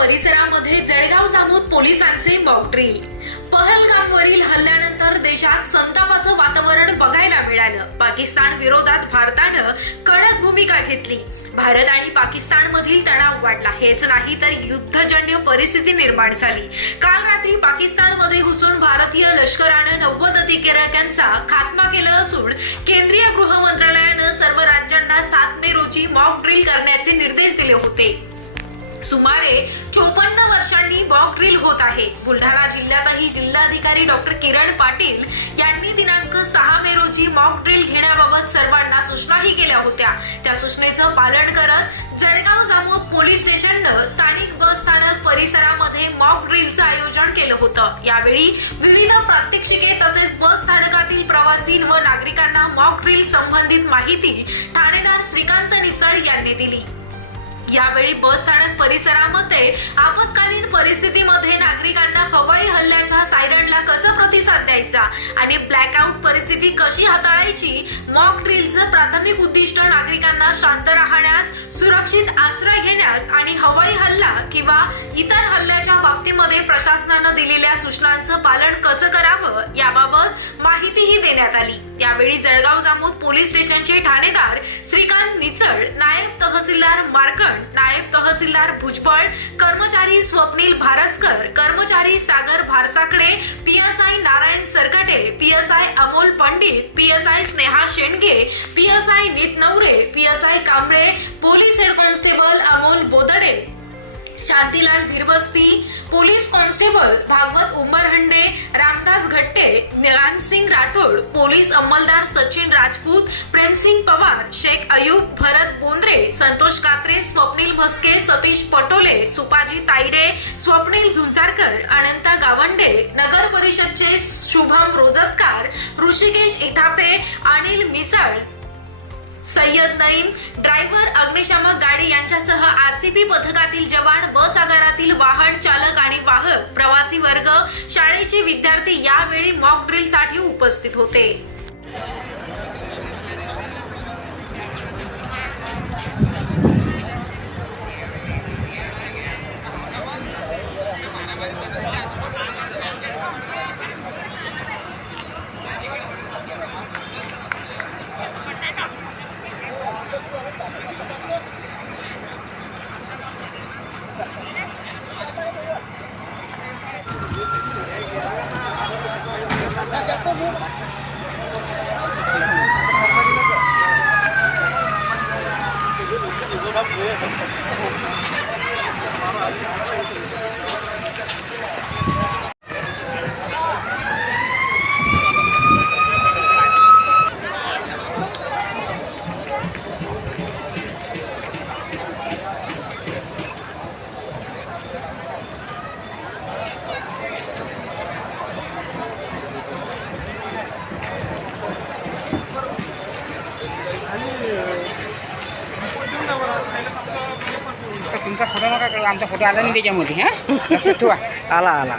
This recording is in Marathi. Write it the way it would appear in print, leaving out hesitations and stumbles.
परिसरामध्ये जळगाव जामोद पोलिसांचे मॉक ड्रिल। पहलगामवरील हल्ल्यानंतर देशात संतापाचं वातावरण बघायला मिळालं। पाकिस्तान विरोधात भारतानं कडक भूमिका घेतली। भारत आणि पाकिस्तानमधील तणाव वाढला। हेच नाही तर युद्धजन्य परिस्थिती निर्माण झाली। काल रात्री पाकिस्तानमध्ये घुसून भारतीय लष्करानं 90 अधिकाऱ्यांचा खात्मा केला असून केंद्रीय गृह मंत्रालयानं सर्व राज्यांना 7 मे रोजी मॉक ड्रिल करण्याचे निर्देश दिले होते। सुमारे 54 वर्षांनी मॉक ड्रिल होत आहे। बुलढाणा जिल्ह्यातही जिल्हाधिकारी डॉक्टर किरण पाटील यांनी दिनांक 6 मे रोजी मॉक ड्रिल घेण्याबाबत सर्वांना सूचनाही केल्या होत्या। त्या सूचनेचं पालन करत जळगाव जामोद पोलीस स्टेशननं स्थानिक बस स्थानक परिसरामध्ये मॉक ड्रिलचं आयोजन केलं होतं। यावेळी विविध प्रात्यक्षिके तसेच बस स्थानकातील प्रवासी व नागरिकांना मॉक ड्रिल संबंधित माहिती ठाणेदार श्रीकांत निचळ यांनी दिली। यावेळी बस स्थानक परिसरामध्ये आपत्कालीन परिस्थितीमध्ये नागरिकांना हवाई हल्ल्याच्या सायरनला कसा प्रतिसाद द्यायचा आणि ब्लॅकआउट परिस्थिती कशी हाताळायची, मॉक ड्रिलचं प्राथमिक उद्दिष्ट नागरिकांना शांत राहण्यास, सुरक्षित आश्रय घेण्यास आणि हवाई हल्ला किंवा इतर हल्ल्याच्या बाबतीमध्ये प्रशासनानं दिलेल्या सूचनांचं पालन कसं करावं याबाबत माहितीही देण्यात आली। यावेळी जळगाव जामोद पोलीस स्टेशनचे ठाणेदार श्रीकांत निचळ, नायब तहसीलदार मार्कंड, नायब तहसीलदार भुजबळ, कर्मचारी स्वप्नील भारसकर, कर्मचारी Sagar Bharsakade, PSI Narayan Sarkate, PSI Amol Pandit, PSI Sneha Shendge, PSI Neet Navare, PSI Kamble, police head constable Amol Bodade, Shantilal Bhirbasti, police constable Bhagwat Umbarhande, Ramdas Ghatte, Niransingh Rathod, police अंमलदार सचिन राजपूत, प्रेमसिंग पवार, शेख अयूब, भरत बोंद्रे, संतोष कात्रे, स्वप्नील भस्के, सतीश पटोले, सुपाजी ताईडे, स्वप्नील झुंजारकर, अनंता गावंडे, नगर परिषदचे शुभम रोजतकार, ऋषिकेश इथापे, अनिल मिसाळ, सय्यद नईम, ड्रायव्हर, अग्निशामक गाडी यांच्यासह आरसीबी पथकातील जवान, बस आगारातील वाहन चालक आणि वाहक, प्रवासी वर्ग, शाळेचे विद्यार्थी यावेळी मॉक ड्रिल साठी उपस्थित होते। तुमचा फोटो नका करू, आमचा फोटो आला नाही त्याच्यामध्ये। लक्षात ठेवा, आला